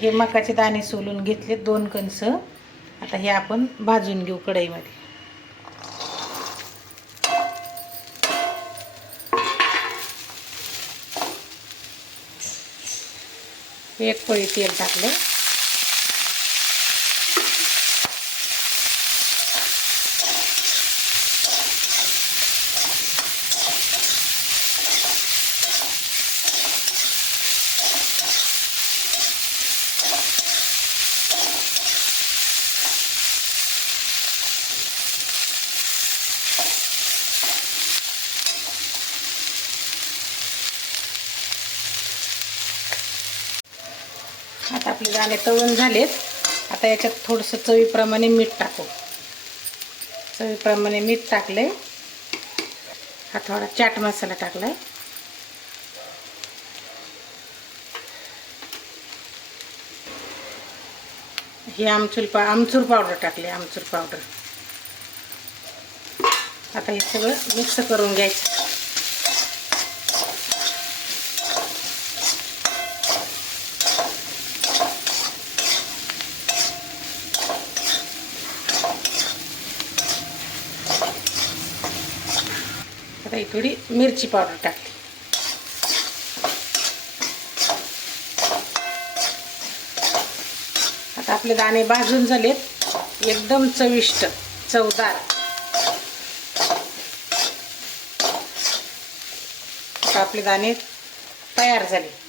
हे मकाचे दाणे सोलून घेतले दोन कणस. आता हे आपण भाजून घेऊ कढईमध्ये. एक पळी तेल टाकलं आता आपले दाणे तळून झालेत. आता याच्यात थोडंसं चवीप्रमाणे मीठ टाकू. चवीप्रमाणे मीठ टाकले हा थोडा चाट मसाला टाकलाय. ही आमचूर पा आमचूर पावडर टाकली आमचूर पावडर. आता हे सगळं मिक्स करून घ्यायचं. आता ही थोडी मिरची पावडर टाकली आता आपले दाणे भाजून झालेत. एकदम चविष्ट चवदार. आपले दाणे तयार झाले.